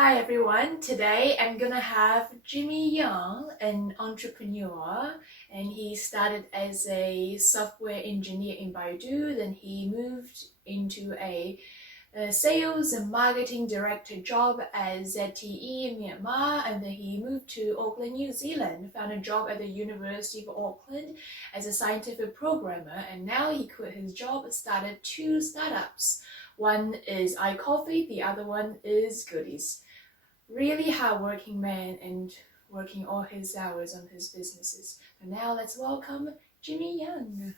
Hi everyone, today I'm gonna have Jimmy Young, an entrepreneur, and he started as a software engineer in Baidu, then he moved into a sales and marketing director job at ZTE Myanmar, and then he moved to Auckland, New Zealand, found a job at the University of Auckland as a scientific programmer, and now he quit his job and started two startups. One is iCoffee, the other one is Goodies. Really hardworking man and working all his hours on his businesses. And now let's welcome Jimmy Young.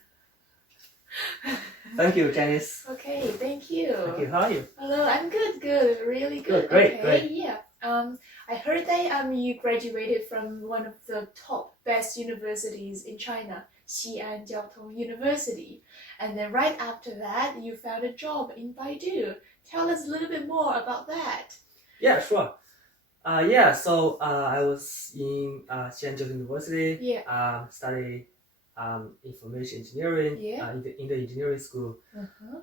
Thank you, Janice. Okay, thank you. Thank you. How are you? Hello, I'm good, really good. Great, okay, great. Yeah. I heard that you graduated from one of the top best universities in China, Xi'an Jiaotong University, and then right after that you found a job in Baidu. Tell us a little bit more about that. Yeah, sure. So I was in Xi'an Jiaotong University. Yeah. Study information engineering. Yeah. In the engineering school.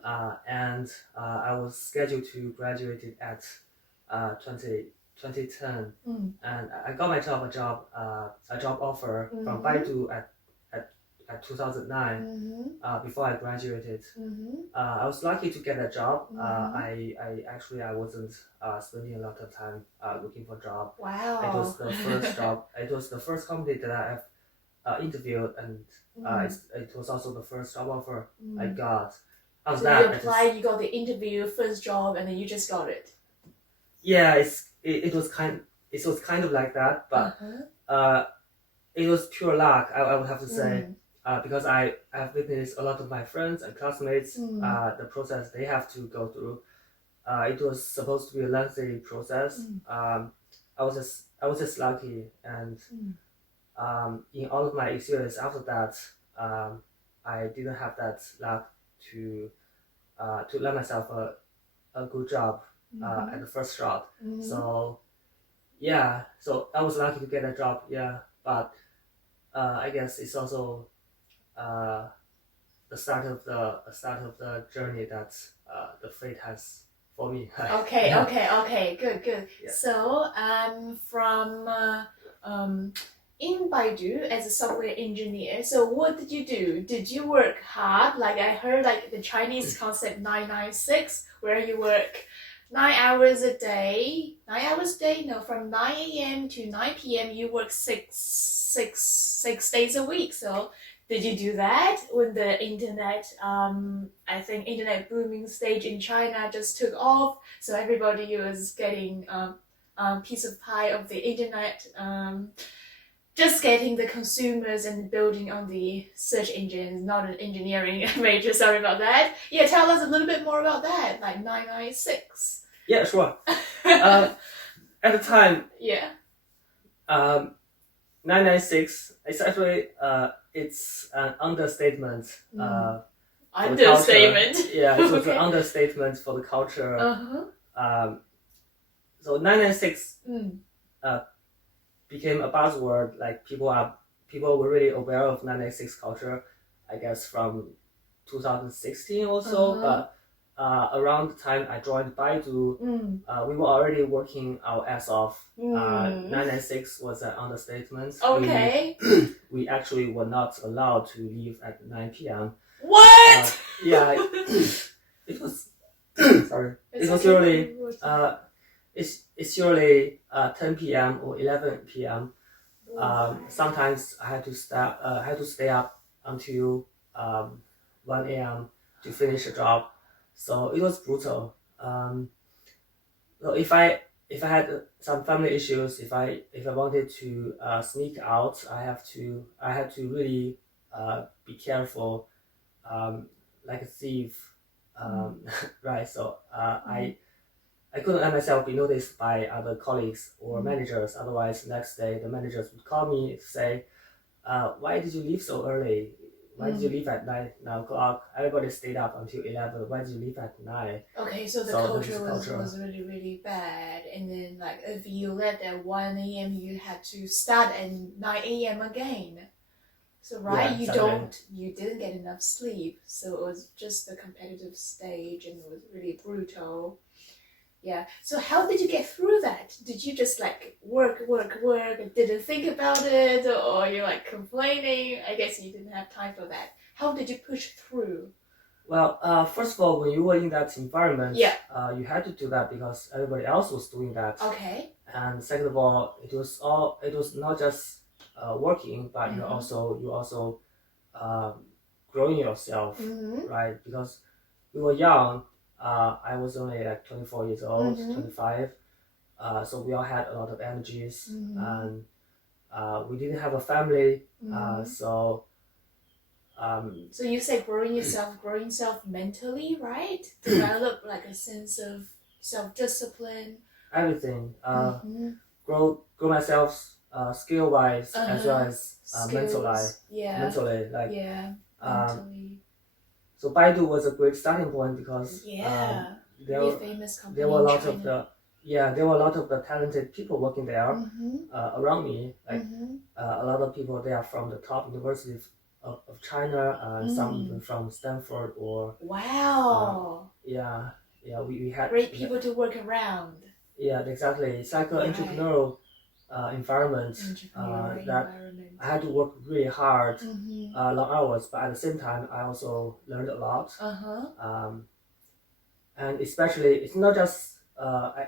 And I was scheduled to graduate at 2010. And I got myself a job offer from Baidu at 2009. Before I graduated. I was lucky to get a job. I wasn't spending a lot of time looking for a job. Wow. It was the first job. It was the first company that I have interviewed, and it was also the first job offer I got. So you applied, you got the interview, first job, and then you just got it. Yeah, it was kind of like that, but it was pure luck. I would have to say. Because I have witnessed a lot of my friends and classmates, the process they have to go through. It was supposed to be a lengthy process. I was just lucky, and in all of my experience after that, I didn't have that luck to land myself a good job at the first shot. So I was lucky to get a job. Yeah, but I guess it's also the start of the journey that the fate has for me. Okay, good. Yeah. So from in Baidu as a software engineer, so what did you do? Did you work hard? Like I heard like the Chinese concept 996, where you work 9 hours a day. 9 hours a day? No, from 9 a.m. to 9 p.m. you work six days a week. So did you do that when the internet, I think internet booming stage in China just took off, so everybody was getting piece of pie of the internet, just getting the consumers and building on the search engines, not an engineering major, sorry about that. Yeah, tell us a little bit more about that, like 996. Yeah, sure. At the time, 996, it's actually it's an understatement. Understatement. Yeah, it was an understatement for the culture. So 996 became a buzzword. Like people were really aware of 996 culture, I guess from 2016 or so. But around the time I joined Baidu, we were already working our ass off. 996 was an understatement. Okay. We actually were not allowed to leave at 9 p.m. What? It was. Sorry. It was usually. It's usually 10 p.m. or 11 p.m. Sometimes I had to stay up until 1 a.m. to finish the job. So it was brutal. So if I had some family issues, if I wanted to sneak out, I had to really be careful, like a thief, right? So I couldn't let myself be noticed by other colleagues or managers. Otherwise, next day the managers would call me to say, "Why did you leave so early? Why did you leave at 9 o'clock? Everybody stayed up until 11. Why did you leave at 9? Okay, so the culture was really, really bad. And then like if you left at 1 a.m. you had to start at 9 a.m. again. So you didn't get enough sleep. So it was just the competitive stage and it was really brutal. Yeah. So how did you get through that? you just like work, and didn't think about it, or you're like complaining? I guess you didn't have time for that. How did you push through? Well, first of all, when you were in that environment, Yeah. You had to do that because everybody else was doing that. Okay. And second of all, it was not just working, but Mm-hmm. you also growing yourself, Mm-hmm. right? Because we were young. I was only like 24 years old, Mm-hmm. 25. So we all had a lot of energies, Mm-hmm. and we didn't have a family. Mm-hmm. So So you say growing yourself mentally, right? Develop like a sense of self-discipline. everything. Mm-hmm. Grow myself skill wise as well as Skills. Yeah. mentally. Like Yeah. um, Mentally. so Baidu was a great starting point because Yeah. there Really were famous company there were a in lot China. of the talented people working there Mm-hmm. around me. Like Mm-hmm. a lot of people they are from the top universities of China, some even from Stanford or Wow. yeah we had Great people to work around. yeah exactly. It's like an Right. entrepreneurial environment Entrepreneurial that environment. I had to work really hard, Mm-hmm. long hours, but at the same time I also learned a lot. Uh-huh. And especially it's not just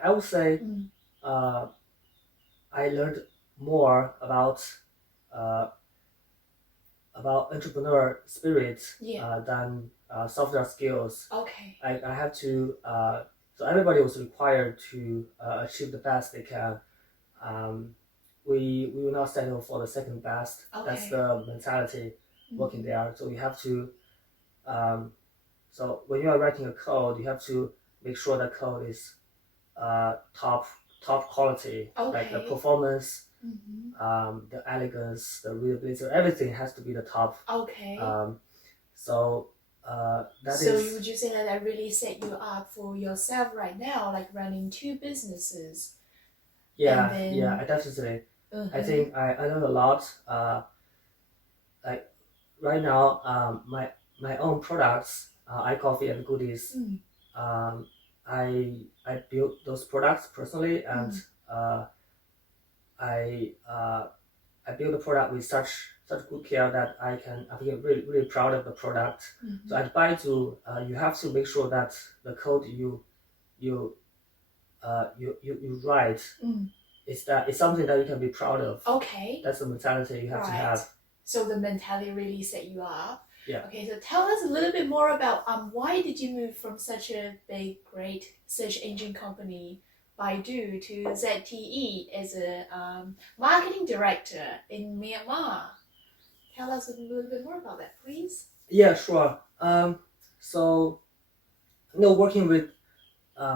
I would say Mm. I learned more about entrepreneur spirit Yeah. than software skills. Okay. I have to so everybody was required to achieve the best they can. We will not settle for the second best. Okay. That's the mentality working there. So you have to so when you are writing a code, you have to make sure the code is top quality. Okay. Like the performance, Mm-hmm. the elegance, the readability, everything has to be the top. Okay. So would you say that really set you up for yourself right now, like running two businesses? Yeah, And then- yeah, definitely. Mm-hmm. I think I learned a lot. Like right now, my own products, iCoffee and goodies. I built those products personally, and I built the product with such good care that I feel really proud of the product. Mm-hmm. So at Baidu, you have to make sure that the code you write it's something that you can be proud of. Okay. That's the mentality you have to have. So the mentality really set you up. Yeah. Okay, so tell us a little bit more about why did you move from such a big, great search engine company, Baidu, to ZTE as a marketing director in Myanmar? Tell us a little bit more about that, please. Yeah, sure. So, working with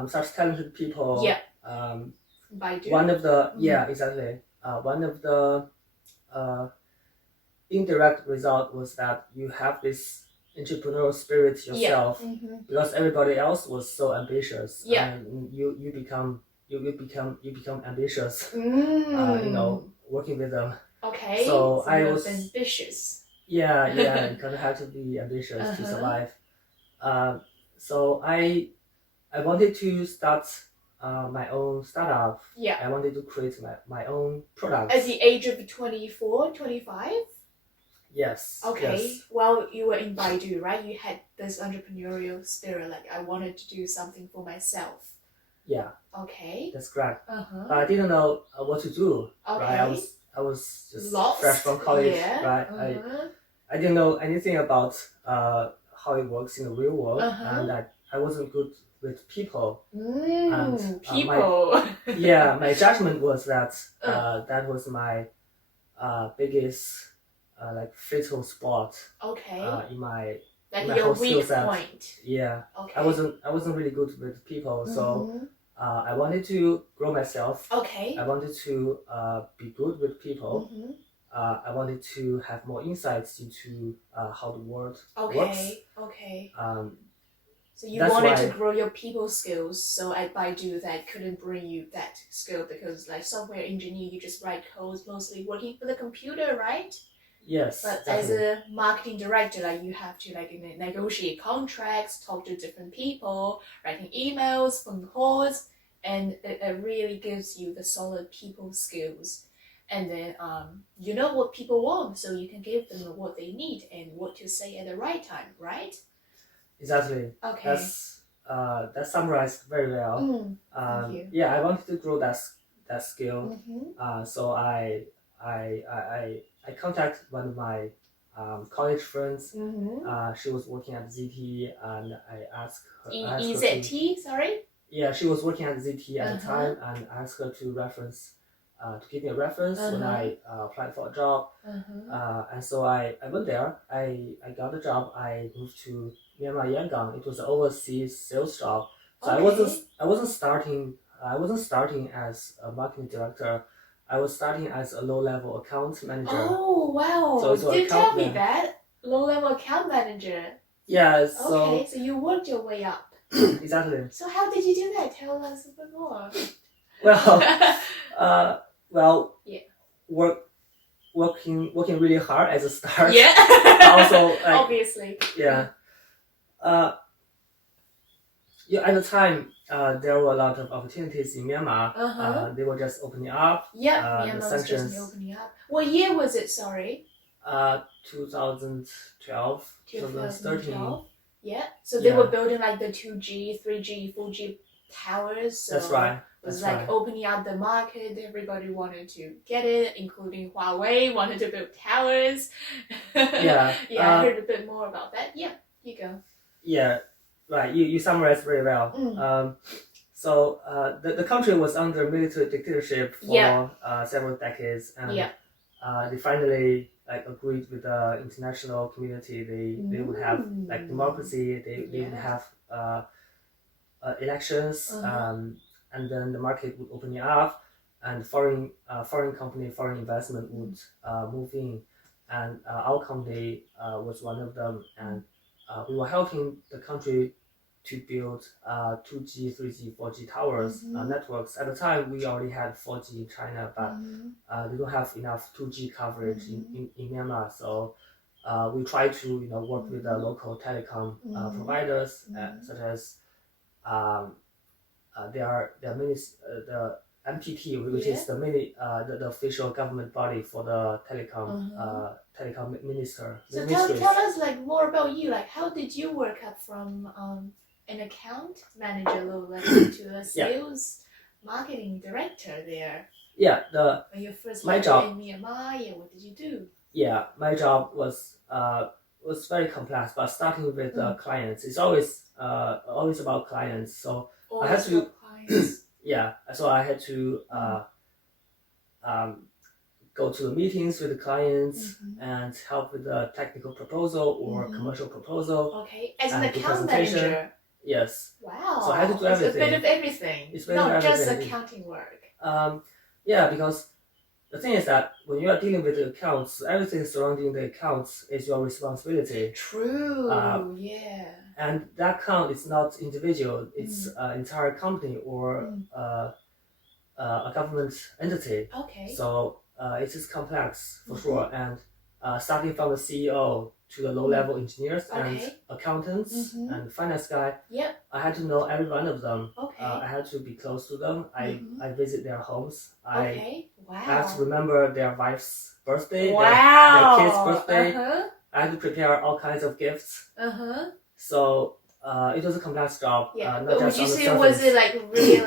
such talented people. Yeah. Baidu. One of the exactly. One of the indirect result was that you have this entrepreneurial spirit yourself, because everybody else was so ambitious. Yeah. And you become ambitious. Working with them. Okay. So I was ambitious. Yeah, you kind of have to be ambitious to survive. So I wanted to start my own startup. Yeah. I wanted to create my own product. At the age of 24, 25? Yes. Okay. Yes. Well, you were in Baidu, right? You had this entrepreneurial spirit, like I wanted to do something for myself. Yeah. Okay. That's correct. Uh-huh. But I didn't know what to do. Okay. Right? I was just lost. Fresh from college. Yeah. Right. I didn't know anything about how it works in the real world, and I wasn't good with people. And people. My judgment was that that was my biggest fatal spot. Okay. In my your weak set. point. Yeah. Okay. I wasn't really good with people, so I wanted to grow myself. Okay. I wanted to be good with people. I wanted to have more insights into how the world works. Okay. So you wanted to grow your people skills. So at Baidu, that couldn't bring you that skill because, like software engineer, you just write codes, mostly working for the computer, right? Yes. But definitely. as a marketing director, like you have to negotiate contracts, talk to different people, writing emails, phone calls, and it really gives you the solid people skills. And then you know what people want, so you can give them what they need and what to say at the right time, right? Exactly. Okay. That's summarized very well. Thank you. Yeah, I wanted to grow that skill. Mm-hmm. So I contact one of my college friends. Mm-hmm. She was working at ZTE, and I asked her. EZT, sorry? Yeah, she was working at ZTE at the time, and I asked her to give me a reference when I applied for a job. And so I went there. I got the job. I moved to Myanmar Yangon. It was an overseas sales job. So Okay. I wasn't starting as a marketing director. I was starting as a low-level account manager. Oh, wow. So it's Did tell me that. Low-level account manager. Yeah, Okay, so you worked your way up. Exactly. So how did you do that? Tell us a bit more. Well, yeah. Working really hard as a start. Yeah. Also, like, obviously. Yeah. At the time, there were a lot of opportunities in Myanmar. They were just opening up. Yeah, Myanmar was just opening up. What year was it? Sorry. 2012, 2013. Yeah. So they were building like the 2G, 3G, 4G towers. So that's right. It was opening up the market. Everybody wanted to get it, including Huawei wanted to build towers. Yeah. I heard a bit more about that. Yeah, you go. Yeah, right. You summarized very well. So the country was under military dictatorship for several decades, and they finally agreed with the international community. They would have democracy. They would have elections, and then the market would open up, and foreign company, foreign investment would move in, and our company was one of them, and we were helping the country to build 2G, 3G, 4G towers networks. At the time, we already had 4G in China, but they don't have enough 2G coverage in Myanmar. So we try to work with the local telecom providers, such as the MPT, which is the official government body for the telecom minister. So tell us more about you. How did you work up from an account manager level to a sales marketing director there? Yeah, when you first my job in Myanmar, what did you do? Yeah, my job was very complex, but starting with clients, it's always about clients. So I had to so I had to go to the meetings with the clients and help with the technical proposal or commercial proposal. Okay, as an account manager. Yes. Wow. So I had to do everything. It's a bit of everything. It's not just accounting work. Yeah, because the thing is that when you are dealing with the accounts, everything surrounding the accounts is your responsibility. True. Yeah. And that account is not individual; it's an entire company or a government entity. Okay. So it is complex for sure. And starting from the CEO to the low-level engineers and accountants and finance guy, I had to know every one of them. Okay. I had to be close to them. I visit their homes. Wow. I had to remember their wife's birthday, their kids' birthday. I had to prepare all kinds of gifts. So it was a complex job. But would you say was it real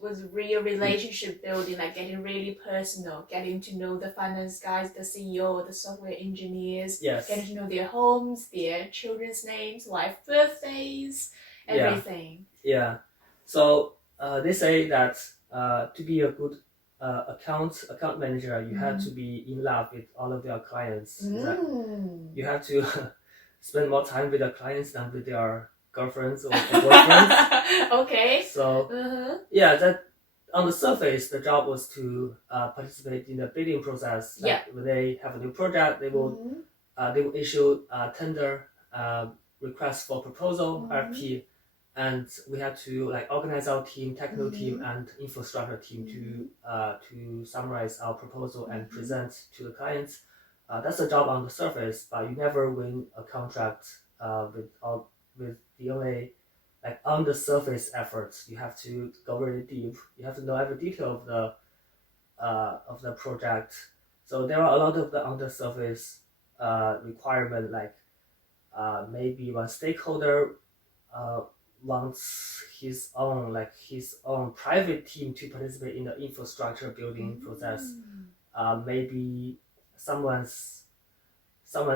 was real relationship building, getting really personal, getting to know the finance guys, the CEO, the software engineers, getting to know their homes, their children's names, wife birthdays, everything. Yeah. So they say that to be a good account manager, you have to be in love with all of their clients. You have to spend more time with their clients than with their girlfriends or boyfriends. Okay. So that on the surface, the job was to participate in the bidding process. When they have a new project, they will issue a tender request for proposal RFP, and we have to organize our team, technical team, and infrastructure team to summarize our proposal and present to the clients. That's a job on the surface, but you never win a contract with the only like on the surface efforts. You have to go really deep. You have to know every detail of the project. So there are a lot of the on the surface requirement, like maybe one stakeholder wants his own private team to participate in the infrastructure building process. Maybe someone's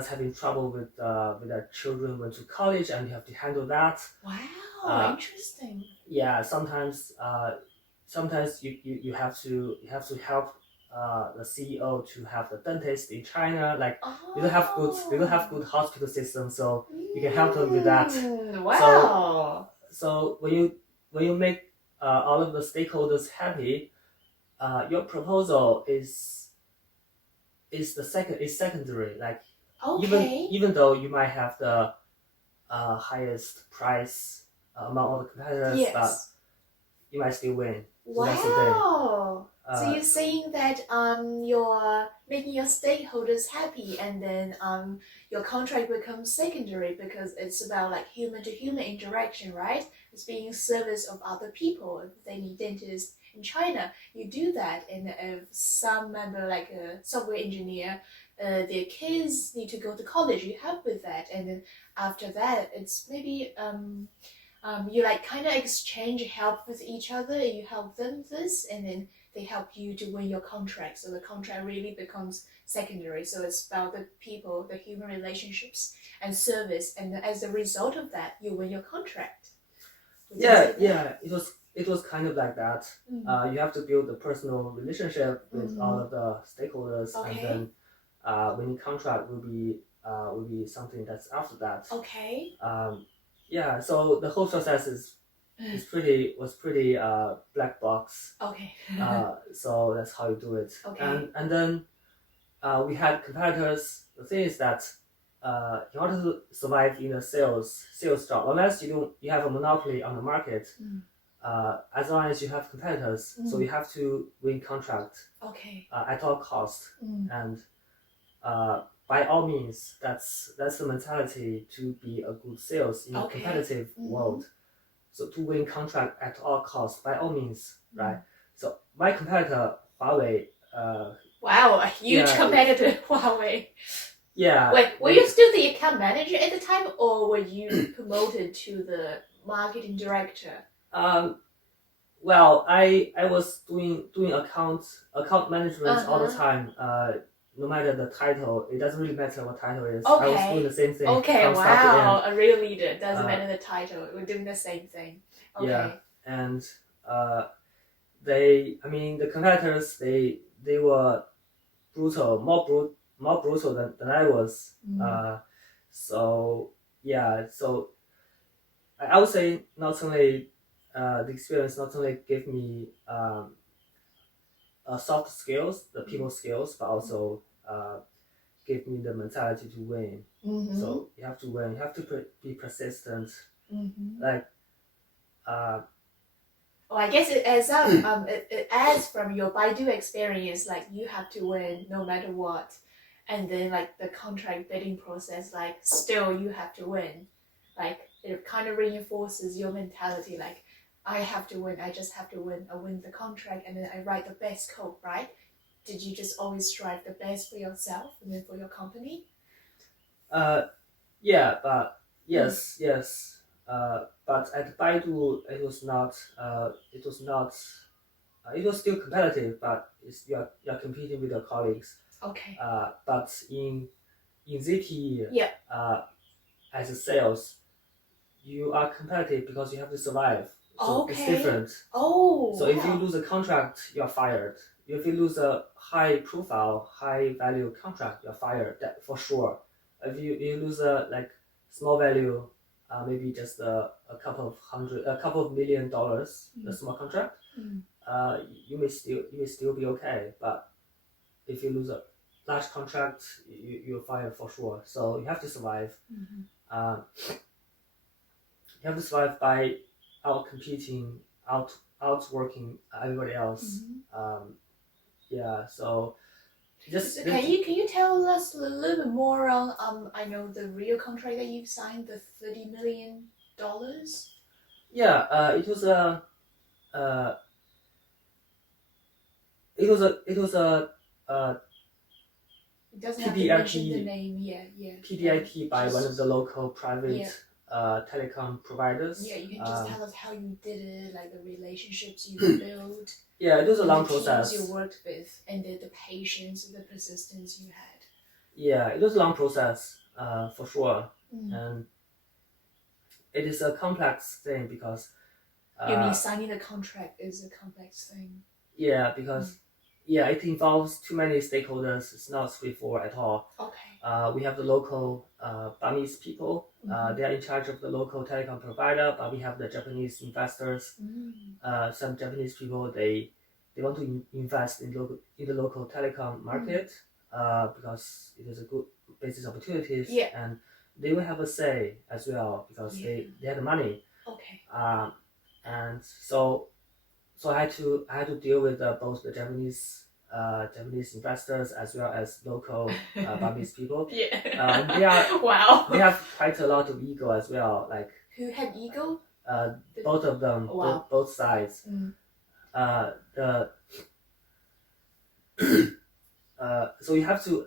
having trouble with their children went to college and you have to handle that. Wow, interesting. Yeah, sometimes you have to help the CEO to have the dentist in China. Like we don't have good hospital system, so you can help them with that. Wow. So when you make all of the stakeholders happy, your proposal is secondary. Like even though you might have the highest price among all the competitors, but you might still win. So that's the thing. Wow. So you're saying that you're making your stakeholders happy, and then your contract becomes secondary because it's about like human to human interaction, right? It's being service of other people. If they need dentists in China, you do that, and if some member like a software engineer, their kids need to go to college, you help with that, and then after that, it's maybe you like kind of exchange help with each other. You help them this, and then they help you to win your contract. So the contract really becomes secondary. So it's about the people, the human relationships and service, and as a result of that, you win your contract. Yeah. It was kind of like that. You have to build a personal relationship with all of the stakeholders, and then winning contract will be something that's after that. Okay. Yeah. So the whole process was pretty black box. Okay. So that's how you do it. Okay. And then we had competitors. The thing is that in order to survive in a sales job, unless you have a monopoly on the market, as long as you have competitors, so you have to win contract. Okay. At all cost. And by all means, that's the mentality to be a good sales in a competitive world. So to win contract at all costs, by all means, right? So my competitor, Huawei. Wow, a huge competitor, Huawei. Yeah. Wait, were you still the account manager at the time, or were you promoted to the marketing director? Well, I was doing account management all the time. No matter the title, it doesn't really matter what title it is. I was doing the same thing. Okay, wow, a real leader. Doesn't matter the title. We're doing the same thing. Okay. Yeah, and the competitors, they were brutal, more brutal than I was. So I would say not only the experience not only gave me soft skills, the people skills, but also gave me the mentality to win. So you have to win. You have to be persistent. Like. I guess it adds up. It adds from your Baidu experience. Like you have to win no matter what, and then like the contract bidding process. Like still you have to win. Like it kind of reinforces your mentality. Like I have to win. I just have to win. I win the contract, and then I write the best code. Right? Did you just always strive the best for yourself and then for your company? Yeah, but yes. But at Baidu, it was not. It was still competitive, but you're competing with your colleagues. Okay. But in ZTE, as a sales, you are competitive because you have to survive. So it's different. So if you lose a contract, you're fired. If you lose a high profile, high value contract, you're fired. That for sure. If you lose a like small value, maybe just a couple of $1 million, a small contract, you may still be okay. But if you lose a large contract, you're fired for sure. So you have to survive. You have to survive by outworking everybody else. So just can you tell us a little bit more on I know the real contract that you've signed, the $30 million? Yeah, it was a it was a It doesn't have to mention the PDIT name. Yeah. PDIT by one of the local Yeah. private telecom providers. Yeah, you can just tell us how you did it, like the relationships you built. Yeah, it was a long the teams process. you worked with, and the patience, the persistence you had. Yeah, it was a long process, for sure, Mm. and it is a complex thing because. You mean signing the contract is a complex thing? Yeah, because it involves too many stakeholders. It's not straightforward at all. Okay. We have the local Burmese people. They are in charge of the local telecom provider, but we have the Japanese investors. Some Japanese people they want to invest in the local telecom market because it is a good business opportunities. Yeah. And they will have a say as well because they have the money. Okay. And so I had to deal with both the Japanese investors as well as local Burmese people. Yeah. They are Wow. They have quite a lot of ego as well. Like who had ego? Both of them. Wow. Both sides. So you have to.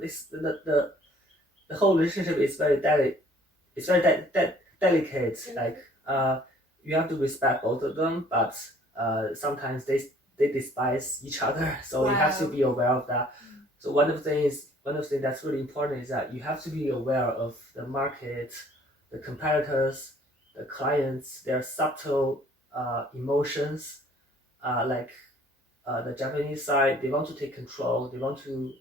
The whole relationship is very delicate. It's very delicate. Like you have to respect both of them, but sometimes they despise each other. So you have to be aware of that. So one of the things that's really important is that you have to be aware of the market, the competitors, the clients, their subtle emotions. Like the Japanese side, they want to take control. They want to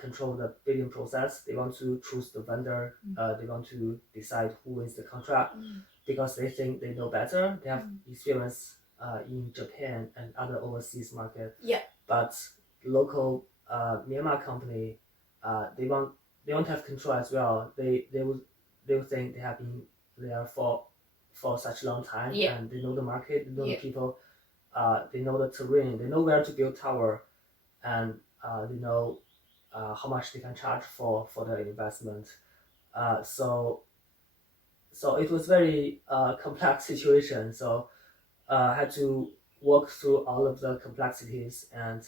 control the bidding process. They want to choose the vendor. They want to decide who wins the contract because they think they know better. They have experience in Japan and other overseas market. Yeah. But local Myanmar company, they want to have control as well. They will think they have been there for such a long time and they know the market, they know the people. They know the terrain, they know where to build tower, and they know how much they can charge for their investment. So it was very complex situation. So I had to work through all of the complexities and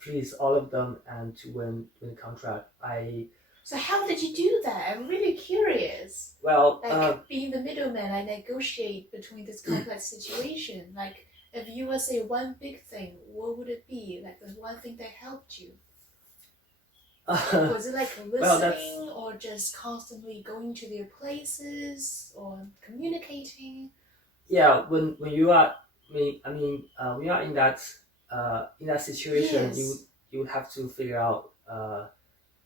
please all of them and to win contract. So how did you do that? I'm really curious. Well, like being the middleman, I negotiate between this complex situation. Like if you were say one big thing, what would it be? Like the one thing that helped you? Was it like listening or just constantly going to their places or communicating? Yeah, when you are, when you are in that situation, you would have to figure out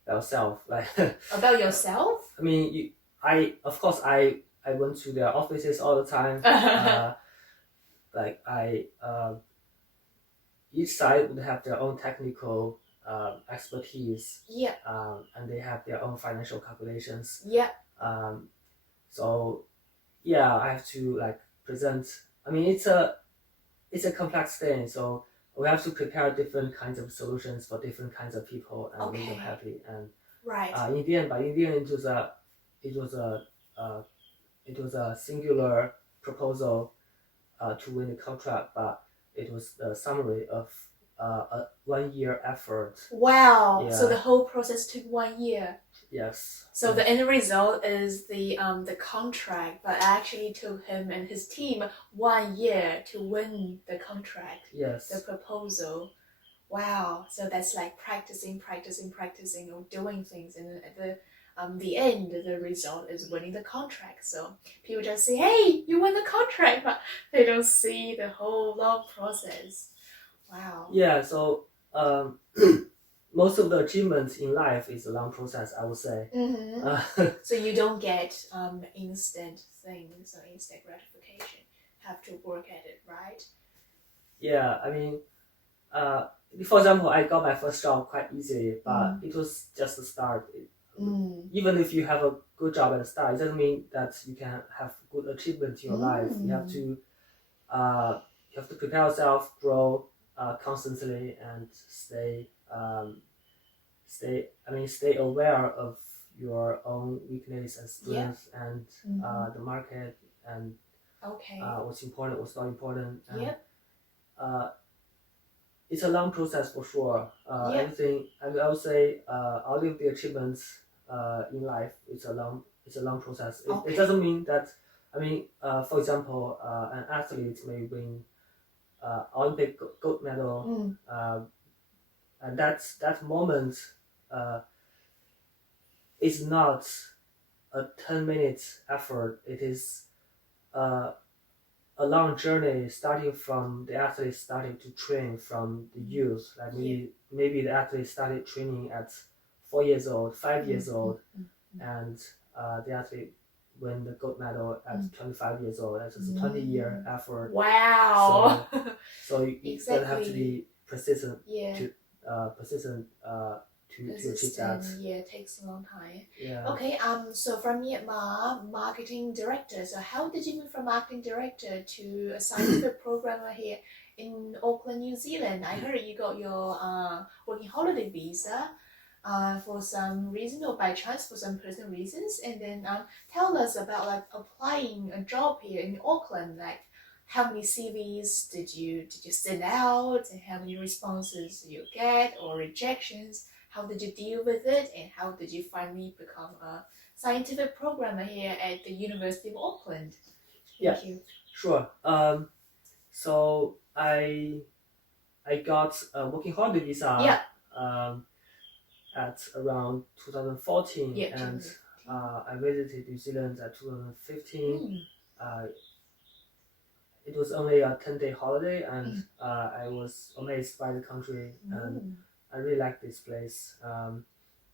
yourself, like about yourself. I mean, I went to their offices all the time. Like each side would have their own technical expertise. Yeah. And they have their own financial calculations. Yeah. So yeah, I have to like present. I mean, it's a complex thing. So we have to prepare different kinds of solutions for different kinds of people and make them happy. And in the end, it was a singular proposal to win the contract, but it was the summary of a 1 year effort. Wow! Yeah. So the whole process took 1 year. Yes. So the end result is the contract, but actually took him and his team 1 year to win the contract. Yes. The proposal. Wow! So that's like practicing, or doing things, and at the end, the result is winning the contract. So people just say, "Hey, you won the contract," but they don't see the whole long process. Wow. Yeah. So most of the achievements in life is a long process, I would say. So you don't get instant things or instant gratification. Have to work at it, right? Yeah. I mean, for example, I got my first job quite easily, but it was just the start. Even if you have a good job at the start, it doesn't mean that you can have good achievement in your life. You have to prepare yourself, grow constantly, and stay aware of your own weakness and strength and the market and Okay. What's important, what's not important. And, Yep. It's a long process for sure. Yep. Everything, I would say, all of the achievements in life, it's a long process. It doesn't mean that. For example, an athlete may win Olympic gold medal, and that moment is not a 10-minute effort. It is a long journey starting from the athlete started to train from the youth. Like maybe the athlete started training at 4 years old, 5 years old, and the athlete win the gold medal at 25 years old. That's a 20-year effort. Wow. So you Exactly. have to be persistent Yeah. to achieve that. Yeah, it takes a long time. Yeah. Okay. So from Myanmar, marketing director. So how did you move from marketing director to a scientific programmer here in Auckland, New Zealand? I heard you got your working holiday visa for some reason or by chance for some personal reasons. And then tell us about like applying a job here in Auckland. Like how many CVs did you send out, and how many responses did you get or rejections? How did you deal with it, and how did you finally become a scientific programmer here at the University of Auckland? Thank you. Sure. So I got a working holiday visa. At around 2014, and I visited New Zealand at 2015. It was only a 10-day holiday, and I was amazed by the country, and I really liked this place.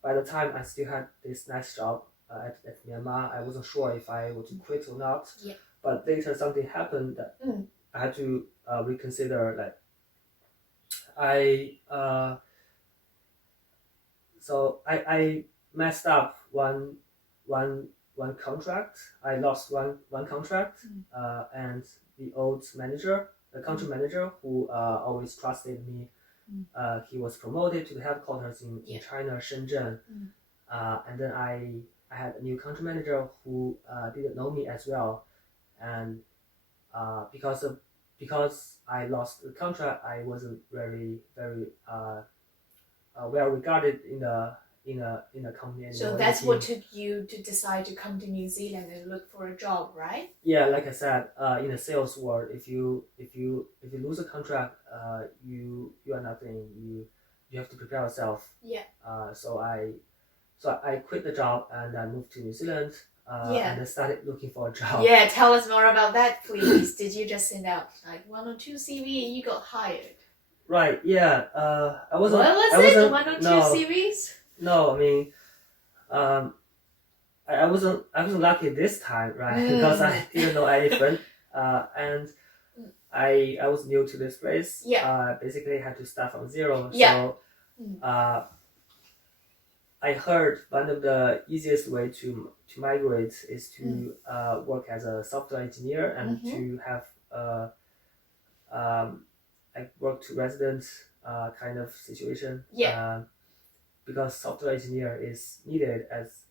By the time I still had this nice job at Myanmar, I wasn't sure if I were to quit or not. But later something happened that I had to reconsider. Like I messed up one contract. I lost one contract, and the old manager, the country manager who always trusted me, he was promoted to the headquarters in China, Shenzhen, and then I had a new country manager who didn't know me as well, and because I lost the contract, I wasn't very well regarded in the company. So that's what took you to decide to come to New Zealand and look for a job, right? Yeah, like I said, in the sales world, if you lose a contract, you are nothing. You have to prepare yourself. Yeah. So I quit the job and I moved to New Zealand. And I started looking for a job. Yeah, tell us more about that, please. Did you just send out like 1 or 2 CV and you got hired? Right. Yeah. I wasn't. What was it? 1 or 2 CVs? No, I mean, I wasn't lucky this time, right? Because I didn't know any friend, and I was new to this place. Yeah. Basically had to start from zero. Yeah. So, I heard one of the easiest way to migrate is to work as a software engineer and to have like work to resident kind of situation. Yeah. Because software engineer is needed as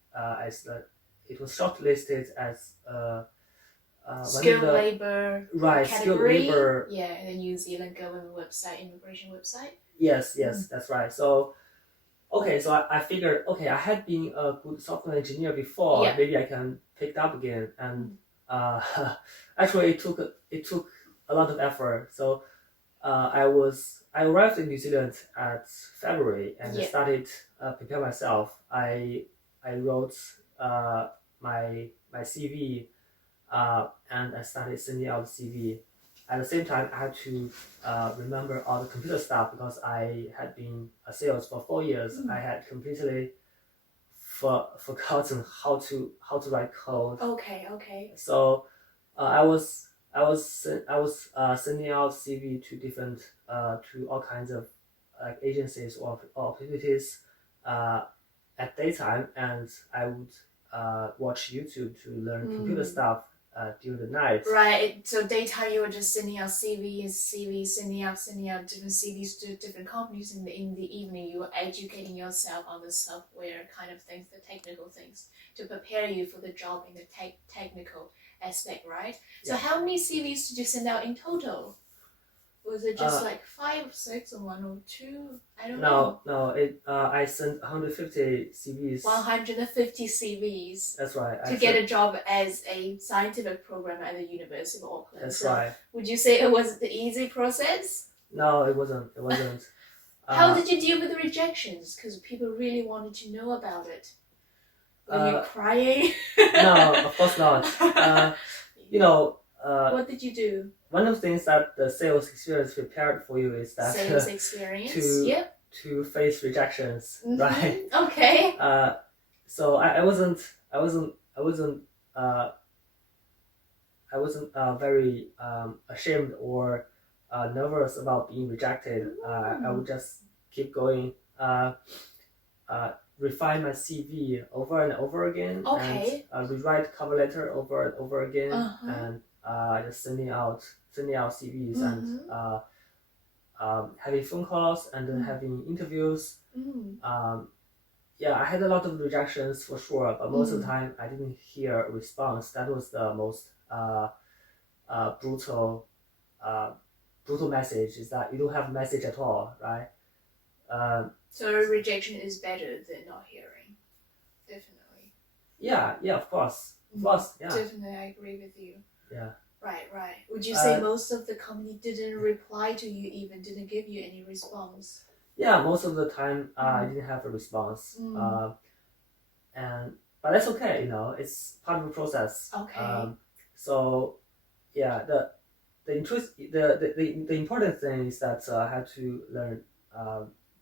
it was shortlisted as skilled labor category. Skilled labor. Yeah, the New Zealand government website, immigration website. Yes, that's right. So, okay, so I figured, okay, I had been a good software engineer before. Yeah. Maybe I can pick it up again. And actually, it took a lot of effort. So, I arrived in New Zealand at February and I started prepare myself. I wrote my CV and I started sending out the CV. At the same time, I had to remember all the computer stuff because I had been a sales for 4 years. I had completely forgotten how to write code. Okay. So I was sending out CV to different to all kinds of agencies or opportunities at daytime, and I would watch YouTube to learn computer stuff during the night. Right. So daytime you were just sending out CVs, sending out different CVs to different companies. In the evening you were educating yourself on the software kind of things, the technical things, to prepare you for the job in the technical aspect, right? So Yeah. how many CVs did you send out in total? Was it just Uh, like 5 or 6 or 1 or 2? I don't know. No. I sent 150 CVs. 150 CVs That's right. to get a job as a scientific programmer at the University of Auckland. That's so right. Would you say it was the easy process? No, it wasn't. It wasn't. How did you deal with the rejections? Because people really wanted to know about it. Were you crying? No, of course not. What did you do? One of the things that the sales experience prepared for you is that Sales experience. to face rejections, right? Okay. So I wasn't very ashamed or nervous about being rejected. I would just keep going, refine my CV over and over again, and rewrite cover letter over and over again, and just sending out CVs and having phone calls and then having interviews. I had a lot of rejections for sure, but most of the time I didn't hear a response. That was the most brutal message, is that you don't have a message at all, right? So rejection is better than not hearing. Definitely. Yeah, of course. Yeah. Definitely, I agree with you. Yeah. Right. Would you say most of the company didn't reply to you, even didn't give you any response? Yeah, most of the time I didn't have a response. But that's okay, it's part of the process. Okay. So yeah, the important thing is that I had to learn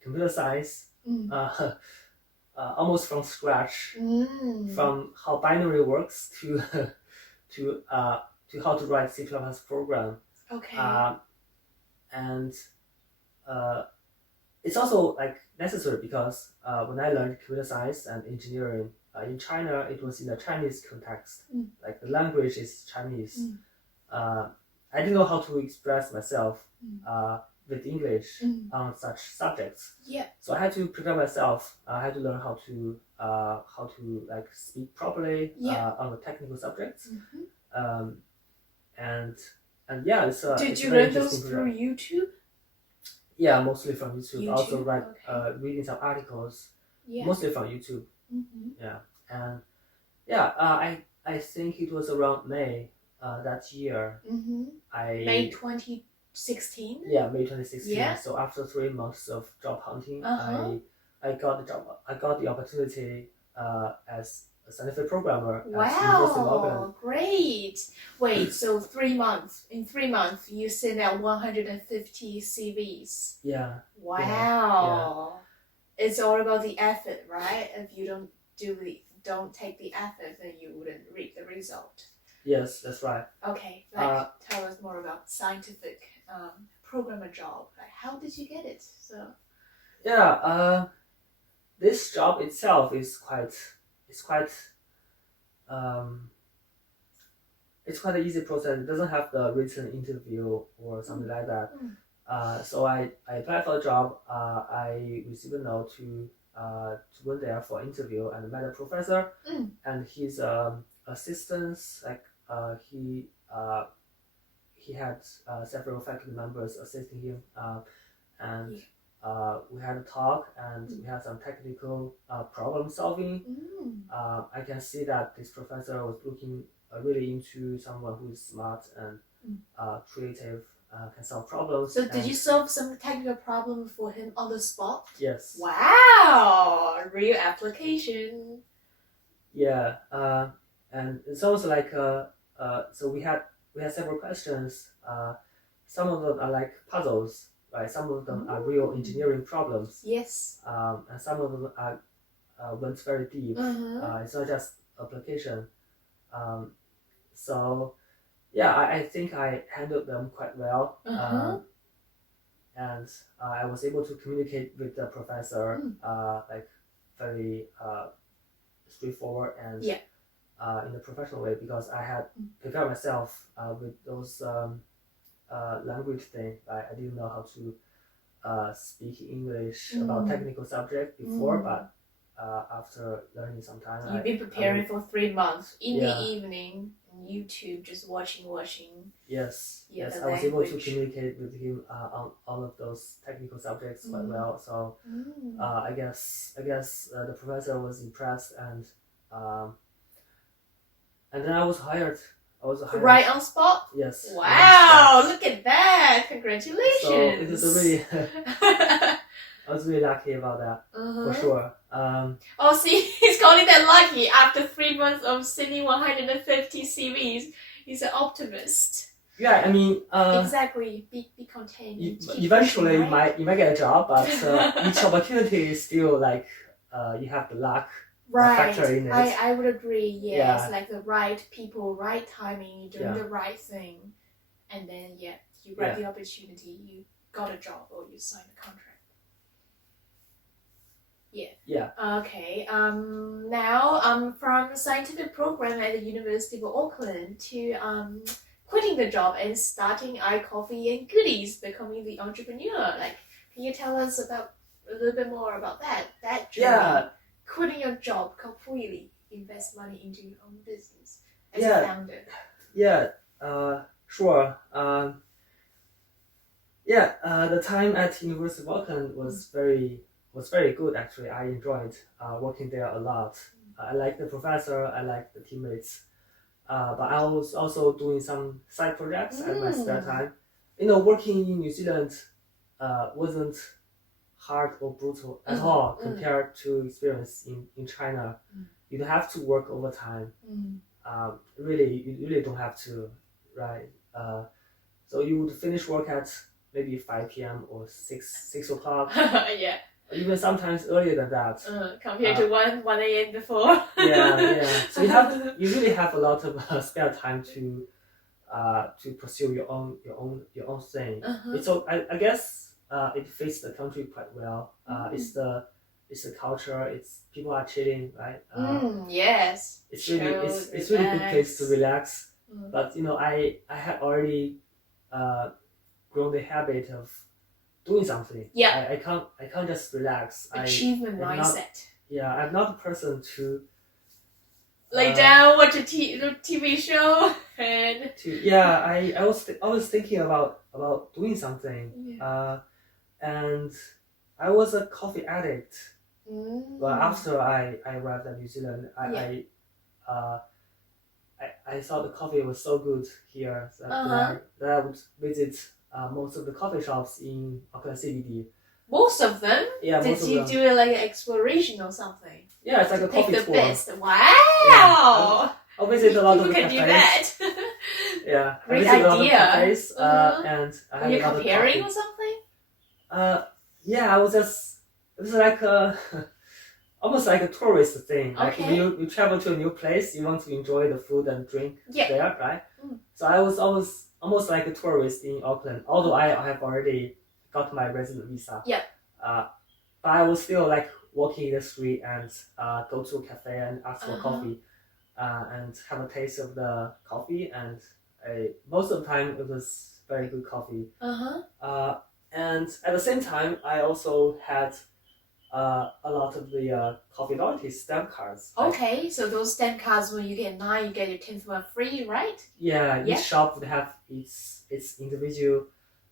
computer science almost from scratch, from how binary works to how to write C++ program. Okay. And it's also like necessary because when I learned computer science and engineering in China, it was in a Chinese context. Like the language is Chinese. I didn't know how to express myself with English on such subjects. Yeah. So I had to prepare myself. I had to learn how to like speak properly on the technical subjects. And yeah, Did you learn those through YouTube? Yeah, mostly from YouTube. Also reading some articles. Yeah. Mostly from YouTube. Yeah, and I think it was around May that year. May 2016. Yeah, May 2016. Yeah. So after 3 months of job hunting, I got the job. I got the opportunity as a scientific programmer at University of Auckland. Wow, great! Wait, so 3 months. In 3 months, you sent out 150 CVs. Yeah. Wow. Yeah. It's all about the effort, right? If you don't take the effort, then you wouldn't reap the result. Yes, that's right. Okay, tell us more about scientific programmer job. Like, how did you get it? So. Yeah. This job itself is quite an easy process. It doesn't have the written interview or something like that. So I applied for a job. I received a note to go there for interview and met a professor and his assistants. Like he had several faculty members assisting him, and we had a talk and we had some technical problem solving. I can see that this professor was looking really into someone who is smart and creative, can solve problems. So did you solve some technical problem for him on the spot? Yes. Wow, real application. Yeah, and it's also like so we had several questions. Some of them are like puzzles. Right, some of them are real engineering problems. Yes. And some of them are went very deep. It's not just application. So, yeah, I think I handled them quite well. And I was able to communicate with the professor like very straightforward and in a professional way, because I had prepared myself with those language thing. I didn't know how to speak English about technical subject before, but after learning some time. You've been preparing for 3 months in the Yeah. evening on YouTube, just watching. Yes, Yeah, yes, the I was able to language. communicate with him on all of those technical subjects quite well. So I guess the professor was impressed, and then I was hired. Right on spot? Yes. Wow, look at that. Congratulations. So it was a really, I was really lucky about that, for sure. Oh, see, he's calling that lucky after 3 months of sending 150 CVs. He's an optimist. Yeah, I mean, Exactly. Be content. eventually pushing, right? you might get a job, but each opportunity is still like you have the luck factor in it. I would agree. Yes, Yeah. like the right people, right timing, you're doing the right thing, and then you grab the opportunity, you got a job or you sign a contract. Yeah. Okay. Now from scientific program at the University of Auckland to quitting the job and starting iCoffee and Goodies, becoming the entrepreneur. Like, can you tell us a little bit more about that journey? Yeah. Quitting your job completely, invest money into your own business as Yeah. a founder. Yeah. Sure. The time at University of Auckland was very good actually. I enjoyed working there a lot. I like the professor, I like the teammates. But I was also doing some side projects at my spare time. Working in New Zealand wasn't hard or brutal at all compared to experience in China. You don't have to work overtime. You really don't have to, right? So you would finish work at maybe 5 p.m. or 6 o'clock. Yeah. Even sometimes earlier than that. Compared to 1 a.m. before. Yeah. So you really have a lot of spare time to pursue your own thing. So I guess it fits the country quite well. It's the culture. It's people are chilling, right? Yes. It's really a good place to relax. But I had already grown the habit of doing something. Yeah. I can't just relax. Achievement mindset. I'm not a person to lay down, watch a TV show, and I was thinking about doing something. And I was a coffee addict. But after I arrived at New Zealand, I thought the coffee was so good here that I would visit most of the coffee shops in Auckland CBD. Most of them? Yeah, Did most you of them. do like an exploration or something? Yeah, it's like a coffee Take the tour. best. Wow! I'll visit a lot of People can cafes. do that. Yeah, Great I visit a lot of idea. cafes, and I Were had you a lot of comparing coffee. or something? It was like almost like a tourist thing. Like Okay. if you travel to a new place, you want to enjoy the food and drink there, right? So I was almost like a tourist in Auckland, although I have already got my resident visa. Yeah. But I was still like walking in the street and go to a cafe and ask for coffee, and have a taste of the coffee. And most of the time it was very good coffee. And at the same time, I also had a lot of the coffee loyalty stamp cards. Okay, so those stamp cards, when you get 9, you get your 10th one free, right? Yeah, each shop would have its individual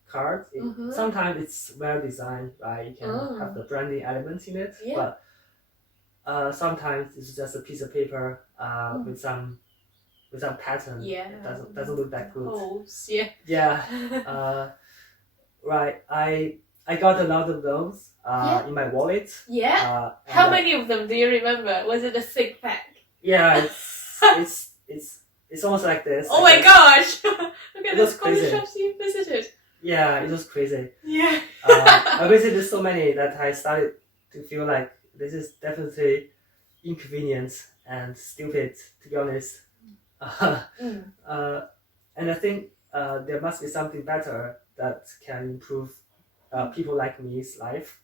card. Sometimes it's well designed, right? You can have the branding elements in it, but sometimes it's just a piece of paper with some pattern. Yeah. It doesn't look that good. Holes, Right. I got a lot of those in my wallet. Yeah. How many of them do you remember? Was it a thick pack? Yeah, it's almost like this. Oh my gosh! Look at those coffee shops you visited. Yeah, it was crazy. Yeah. I visited so many that I started to feel like this is definitely inconvenient and stupid, to be honest. And I think there must be something better that can improve people like me's life,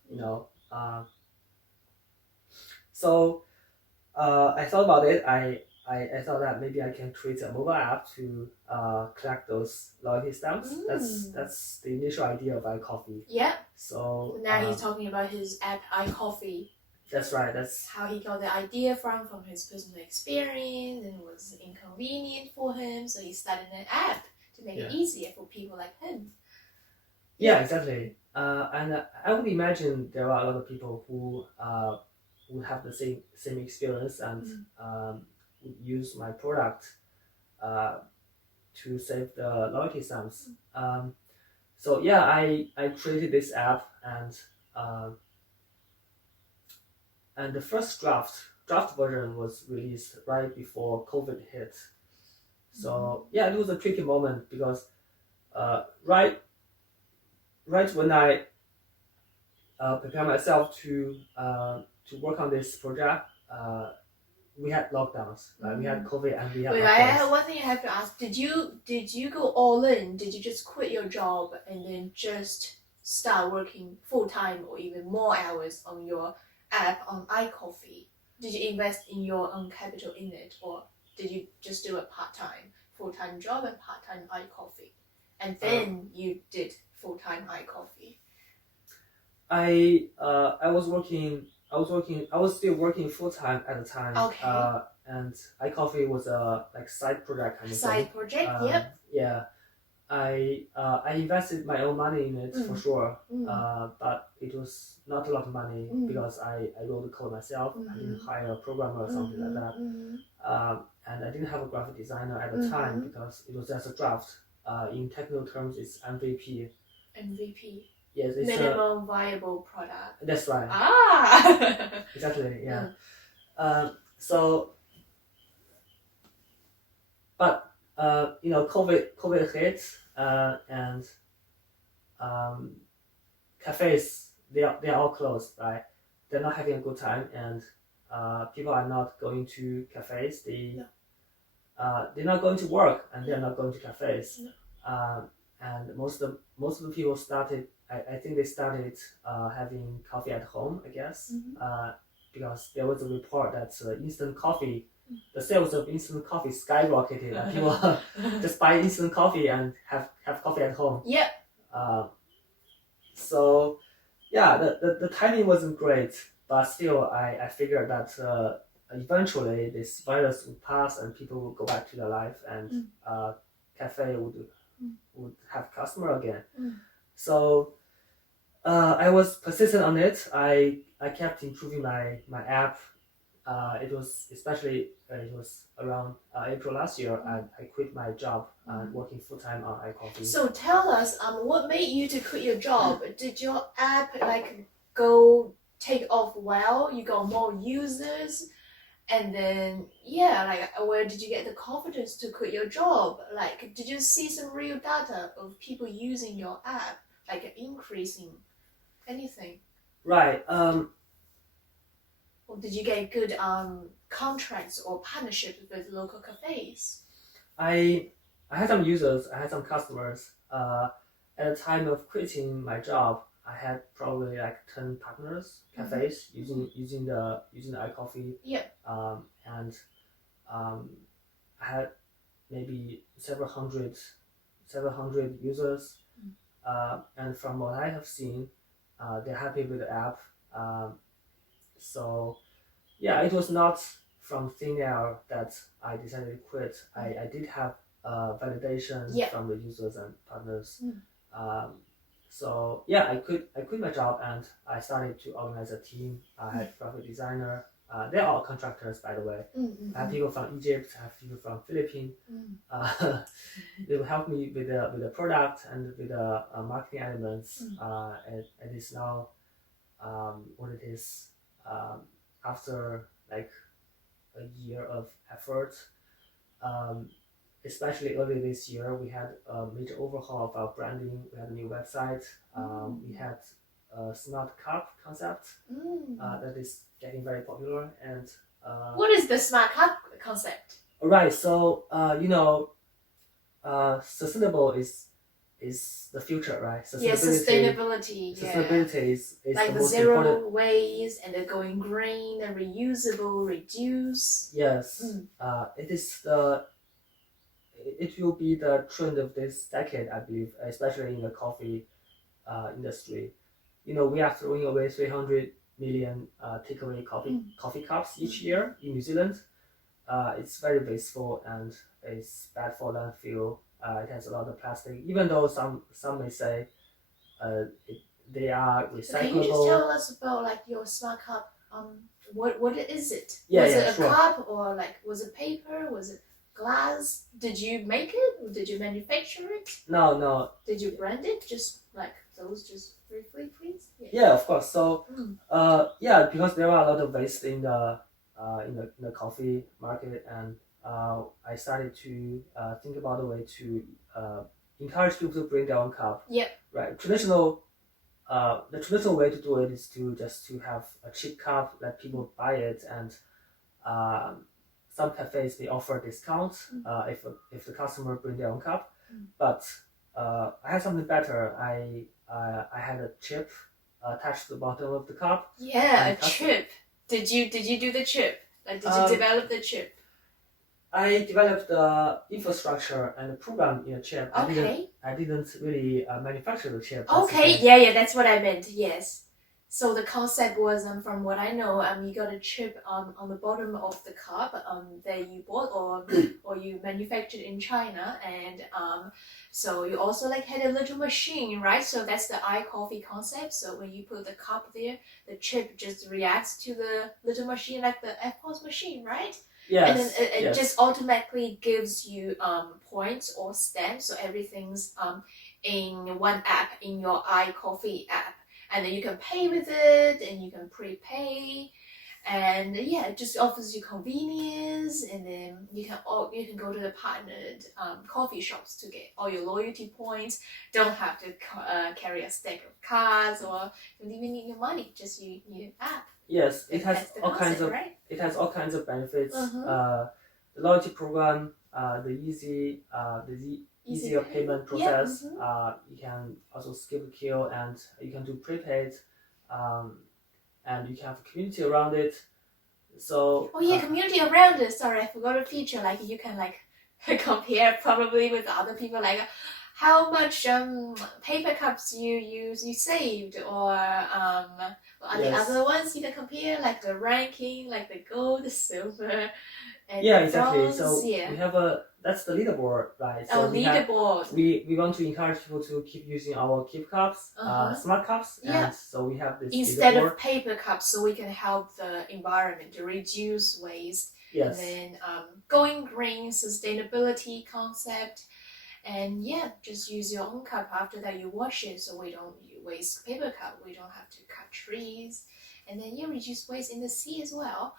So I thought about it. I thought that maybe I can create a mobile app to collect those loyalty stamps. That's the initial idea of iCoffee. Yeah. So Now he's talking about his app iCoffee. That's right. That's how he got the idea from his personal experience, and it was inconvenient for him, so he started an app to make it easier for people like him. Yeah, exactly. And I would imagine there are a lot of people who would have the same experience and would use my product to save the loyalty sums. So yeah, I created this app, and the first draft version was released right before COVID hit. So yeah, it was a tricky moment because right when I prepare myself to work on this project, we had lockdowns. We had COVID and we had Wait, lockdowns. one thing I have to ask: Did you go all in? Did you just quit your job and then just start working full time or even more hours on your app on iCoffee? Did you invest in your own capital in it, or did you just do a full-time job and part-time iCoffee, and then you did full-time iCoffee? I was still working full time at the time. Okay. And iCoffee was a side project kind of thing. Side project, yep. Yeah. I invested my own money in it for sure. But it was not a lot of money because I wrote the code myself. I didn't hire a programmer or something like that. And I didn't have a graphic designer at the time because it was just a draft. In technical terms, it's MVP. MVP. Yes, it's minimum viable product. That's right. Exactly. Yeah. So, but COVID hit, and cafes they are all closed, right? They're not having a good time, and people are not going to cafes. They're not going to work, and they're not going to cafes. And most of the people started. I think they started having coffee at home, I guess, because there was a report that instant coffee, the sales of instant coffee skyrocketed, and people just buy instant coffee and have coffee at home. Yep. So, yeah, the timing wasn't great, but still, I figured that eventually this virus would pass and people would go back to their life, and cafe would have customer again. So I was persistent on it. I kept improving my app. It was around April last year. I quit my job working full time on iCoffee. So tell us, what made you to quit your job? Did your app go take off well? You got more users? And then, where did you get the confidence to quit your job? Did you see some real data of people using your app, increasing anything? Right. Or did you get good contracts or partnerships with local cafes? I had some users. I had some customers. At the time of quitting my job, I had probably 10 partners, cafes using the iCoffee. Yep. And I had maybe several hundred users. And from what I have seen, they're happy with the app. So yeah, it was not from thin air that I decided to quit. I did have validation from the users and partners. So yeah, I quit my job and I started to organize a team. I had graphic designer. They're all contractors, by the way. I have people from Egypt. I have people from Philippines. They will help me with the product and with the marketing elements. And it is now what it is after a year of effort. Especially early this year, we had a major overhaul of our branding. We had a new website. We had a smart cup concept that is getting very popular. And what is the smart cup concept? Right. So sustainable is the future, right? Sustainability. Sustainability is the most zero important. waste and the going green and reusable, reduce. Yes. It will be the trend of this decade, I believe, especially in the coffee industry. We are throwing away 300 million takeaway coffee cups each year in New Zealand. It's very wasteful and it's bad for landfill. It has a lot of plastic, even though some may say they are recyclable. Can you just tell us about like your smart cup? What is it? Yeah, was yeah, it a sure. cup or like was it paper? Was it glass? Did you make it? Or did you manufacture it? No. Did you brand it? Just like those, just briefly, please. Yeah, of course. So, because there are a lot of waste in the coffee market, and I started to think about a way to encourage people to bring their own cup. Yeah. Right. The traditional way to do it is to have a cheap cup, let people buy it, and some cafes they offer discounts if the customer bring their own cup. But I had something better. I had a chip attached to the bottom of the cup. Yeah, a chip. Did you do the chip? Like, did you develop the chip? I developed the infrastructure and the program in a chip. Okay. I didn't really manufacture the chip. Okay, yeah, that's what I meant. Yes. So the concept was, from what I know, you got a chip on the bottom of the cup that you bought or you manufactured in China, and so you also like had a little machine, right? So that's the iCoffee concept. So when you put the cup there, the chip just reacts to the little machine like the FPOS machine, right? Yes. And then it just automatically gives you points or stamps, so everything's in one app, in your iCoffee app. And then you can pay with it, and you can prepay, and yeah, it just offers you convenience. And then you can go to the partnered coffee shops to get all your loyalty points. Don't have to carry a stack of cards, or you don't even need your money. Just you need an app. Yes, it has all kinds of right? It has all kinds of benefits. The loyalty program, the easier payment process. You can also skip a queue, and you can do prepaid, and you can have a community around it. So community around it. Sorry, I forgot a feature. Like you can like compare probably with other people, like how much paper cups you saved, or the other ones you can compare, like the ranking, like the gold, the silver, and exactly. bronze. So we have that's the leaderboard, right? So leaderboard. We want to encourage people to keep using our keep cups, smart cups, and so we have this instead leaderboard. of paper cups, so we can help the environment to reduce waste. Yes. And then going green, sustainability concept. And just use your own cup after that you wash it, so we don't waste paper cup. We don't have to cut trees, and then reduce waste in the sea as well.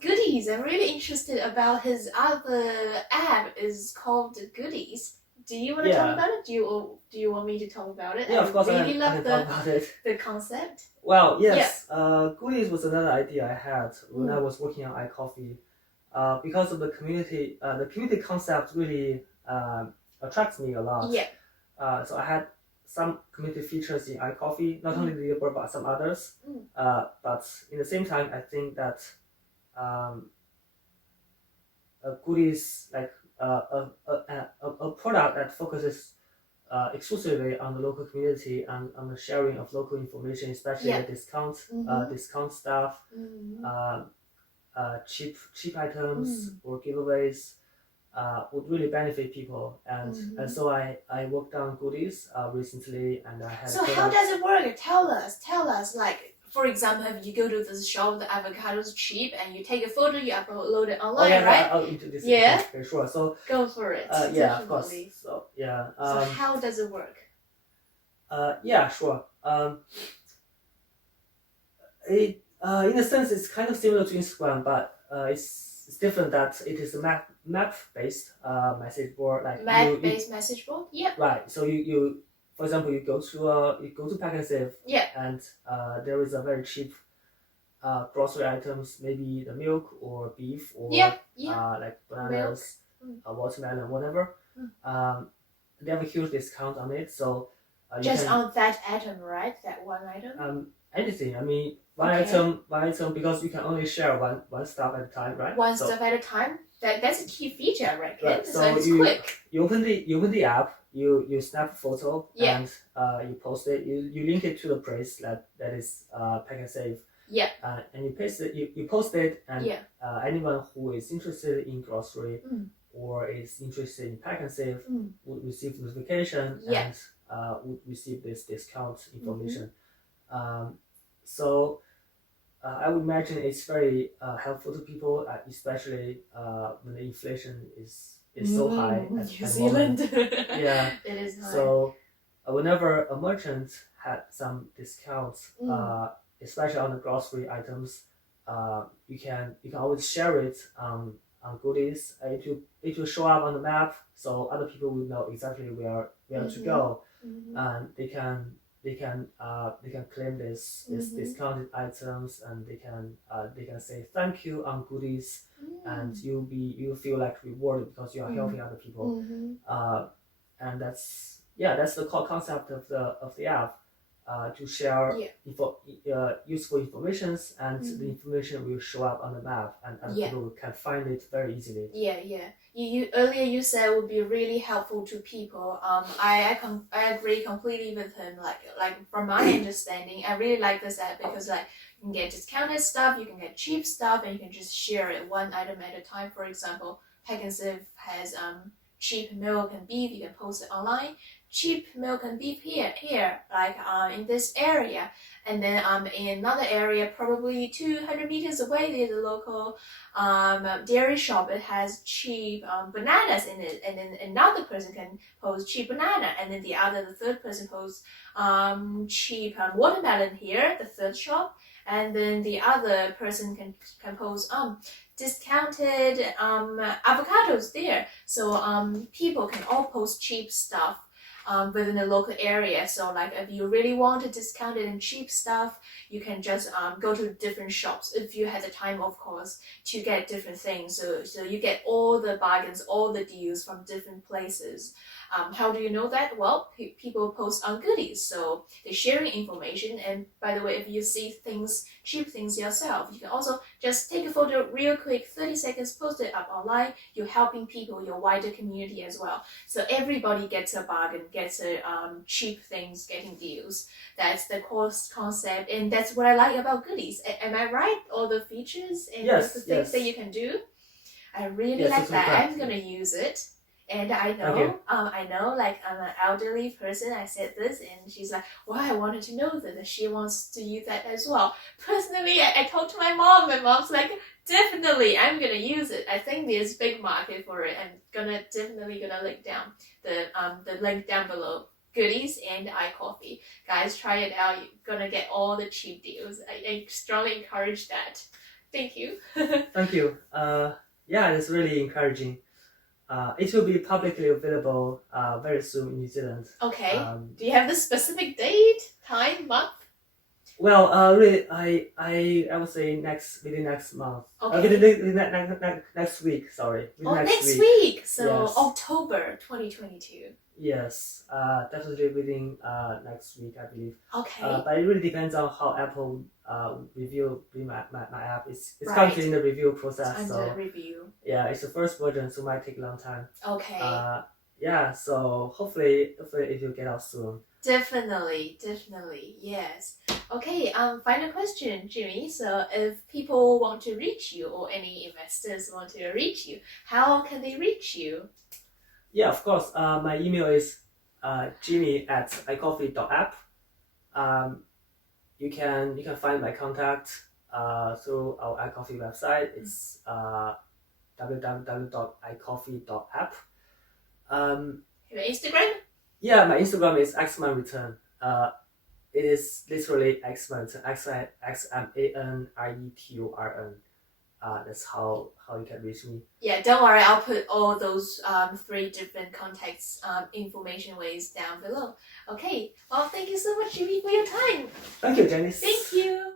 Goodies. I'm really interested about his other app. Is called Goodies. Do you want to talk about it? Do you want me to talk about it? Yeah, of course. I really love talk about it. The concept. Well, yes. Goodies was another idea I had when I was working on iCoffee, because of the community. The community concept really attracts me a lot. Yeah. So I had some community features in iCoffee, not only the leaderboard but some others. But in the same time, I think that Goodies, like a product that focuses exclusively on the local community and on the sharing of local information, especially the discount stuff, cheap items or giveaways. Would really benefit people, and so I worked on Goodies recently, and I had. So how does it work? Tell us. Like, for example, if you go to the shop, the avocado is cheap, and you take a photo, you upload it online, right? I'll introduce it. Yeah. Okay, sure. So go for it. Yeah, of course. So so how does it work? Yeah, sure. In a sense, it's kind of similar to Instagram, but it's different that it is a map-based message board. Like map-based message board. Yeah. Right. So you for example, you go to Pack and Save. Yeah. And there is a very cheap grocery items, maybe the milk or beef or like bananas, watermelon, whatever. They have a huge discount on it, so just on that item, right? That one item. Anything. I mean, one item, because you can only share one stuff at a time, right? Stuff at a time. That's a key feature, I reckon. Right. So it's quick. You open the app, you snap a photo Yeah. and you post it. You link it to the place that is Pack and Save. Yeah. And you paste it. You post it, and Yeah. anyone who is interested in grocery or is interested in Pack and Save would receive notification and would receive this discount information. So I would imagine it's very helpful to people, especially when the inflation is so high at New the Zealand. moment. Yeah. It is high. So whenever a merchant had some discounts, especially on the grocery items, you can always share it on goodies. It will show up on the map, so other people will know exactly where to go, and they can claim this discounted items, and they can say thank you on goodies, and you'll feel like rewarded because you are helping other people. And that's the core concept of the app, to share useful information, and the information will show up on the map, and people can find it very easily. You earlier you said it would be really helpful to people. I agree completely with him. Like from my understanding, I really like this app because like you can get discounted stuff, you can get cheap stuff, and you can just share it one item at a time. For example, Pack and Save has cheap milk and beef. You can post it online. Cheap milk and beef here, like in this area, and then in another area, probably 200 meters away, there's a local dairy shop. It has cheap bananas in it, and then another person can post cheap banana, and then the third person posts cheap watermelon here, the third shop, and then the other person can post discounted avocados there. So people can all post cheap stuff within the local area. So like if you really want to discounted and cheap stuff, you can just go to different shops if you have the time, of course, to get different things. So you get all the bargains, all the deals from different places. How do you know that? Well, people post on goodies, so they're sharing information. And by the way, if you see cheap things yourself, you can also just take a photo real quick, 30 seconds, post it up online. You're helping people, your wider community as well. So everybody gets a bargain, gets a cheap things, getting deals. That's the core concept, and that's what I like about goodies. Am I right? All the features and the things that you can do. I really like that. I'm gonna use it. And I know, like I'm an elderly person. I said this, and she's like, "Well, I wanted to know that she wants to use that as well." Personally, I talked to my mom. My mom's like, "Definitely, I'm gonna use it. I think there's big market for it. I'm definitely gonna link down the link down below. Goodies and iCoffee, guys, try it out. You're gonna get all the cheap deals. I strongly encourage that. Thank you." Thank you. Yeah, it's really encouraging. It will be publicly available very soon in New Zealand. Okay. Do you have the specific date, time, month? Well, really, I would say within next month. Okay. Within next week. Sorry. Next week. So yes. October 2022. Yes. Definitely within next week, I believe. Okay. But it really depends on how Apple review my app. It's currently in the review process. It's under review. Yeah, it's the first version, so it might take a long time. Okay. Yeah. So hopefully it will get out soon. Definitely, yes. Okay, final question, Jimmy. So if people want to reach you, or any investors want to reach you, how can they reach you? Yeah, of course. My email is jimmy@icoffee.app. You can find my contact through our iCoffee website. It's www.icoffee.app. Your Instagram? Yeah, my Instagram is xmanreturn. It is literally xmanreturn. XMANRETURN. That's how you can reach me. Yeah, don't worry. I'll put all those 3 different contacts information ways down below. Okay. Well, thank you so much, Jimmy, for your time. Thank you, Janice. Thank you.